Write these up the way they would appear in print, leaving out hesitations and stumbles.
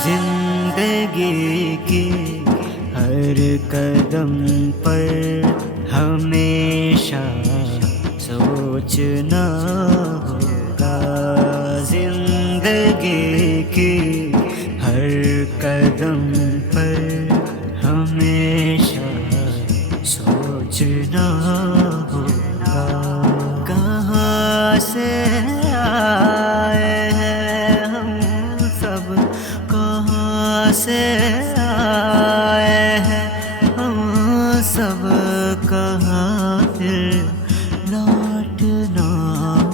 زندگی کی ہر قدم پر ہمیشہ سوچنا ہوگا، زندگی کی ہر قدم پر ہمیشہ سوچنا ہوگا، کہاں سے آئے ہیں ہم سب، کہاں سے آئے ہیں ہم سب، کہاں پھر لوٹنا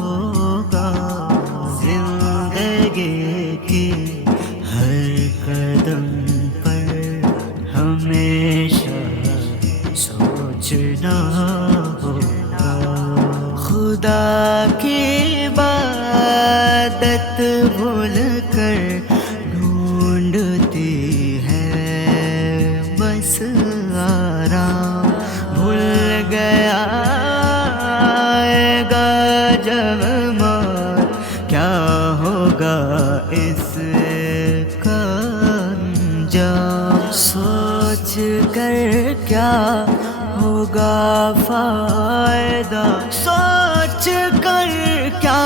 ہوگا، زندگی کی ہر قدم پر ہمیشہ سوچنا ہوگا، خدا کی عبادت بھول کر ڈھونڈتی ہے بس آرام، بھول گیا آئے گا جب موت، کیا ہوگا اس کا انجام، سوچ کر کیا ہوگا فائدہ، سوچ کر کیا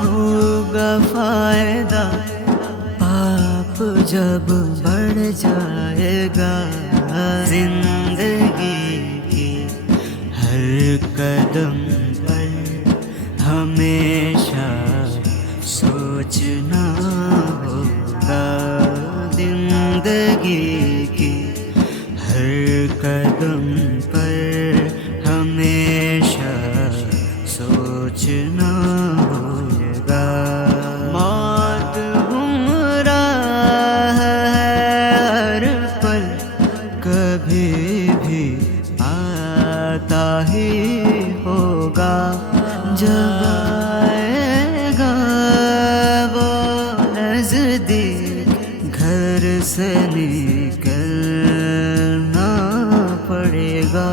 ہوگا فائدہ، پاپ جب بڑھ جائے گا، زندگی کی ہر قدم پر ہمیشہ سوچنا ہوگا، زندگی کی ہر قدم پر ہمیشہ سوچنا ہوگا، موت گمراہ ہے ہر پل، کبھی بھی آتا ہی ہوگا، جب آئے گا وہ نزدیک، گھر سے نکلنا پڑے گا،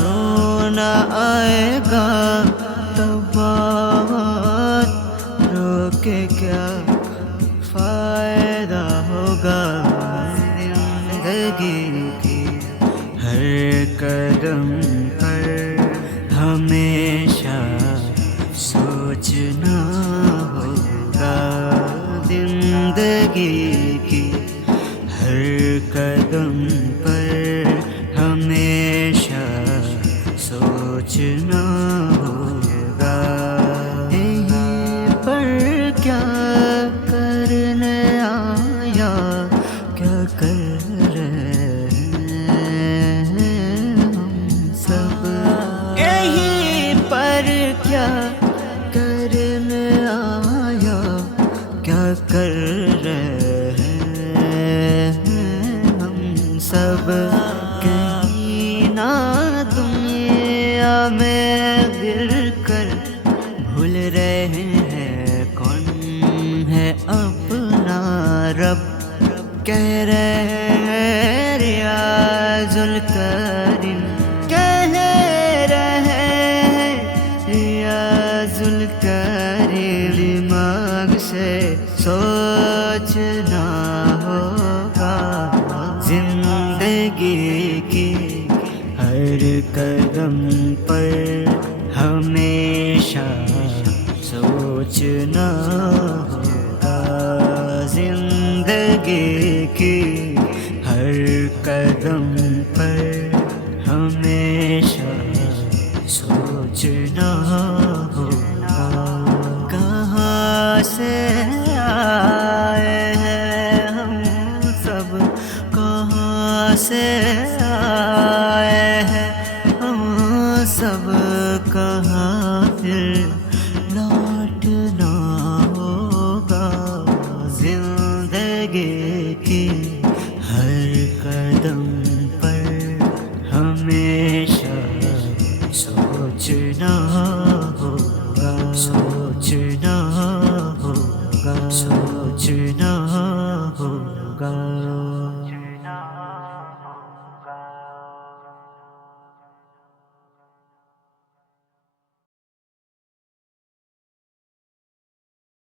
رونا آئے گا تب بات، رو کے کیا فائدہ ہوگا، زندگی کی ہر قدم پر ہمیشہ سوچنا ہوگا، زندگی کی ہر قدم پر ہمیشہ سوچنا ہوگا، یہیں پر کیا کرنے آیا، کیا کر رہے ہیں ہم سب، یہیں پر کیا کرنے آیا، کیا کر رہے ہیں ہم سب، کہیں نہ دنیا میں گر کر بھول رہے ہیں کون ہے اپنا رب، کہہ رہے ہیں ریاض الکریم، کہہ رہے ہیں ریاض الکریم، دماغ سے سوچنا ہوگا، زندگی کی ہر قدم پر ہمیشہ سوچنا ہوگا، زندگی کی ہر قدم پر ہمیشہ سوچنا ہوگا، کہاں سے آئے ہیں ہم سب، کہاں سے آئے ہیں ہم سب، کہاں پھر لوٹنا ہوگا، زندگی کی ہر قدم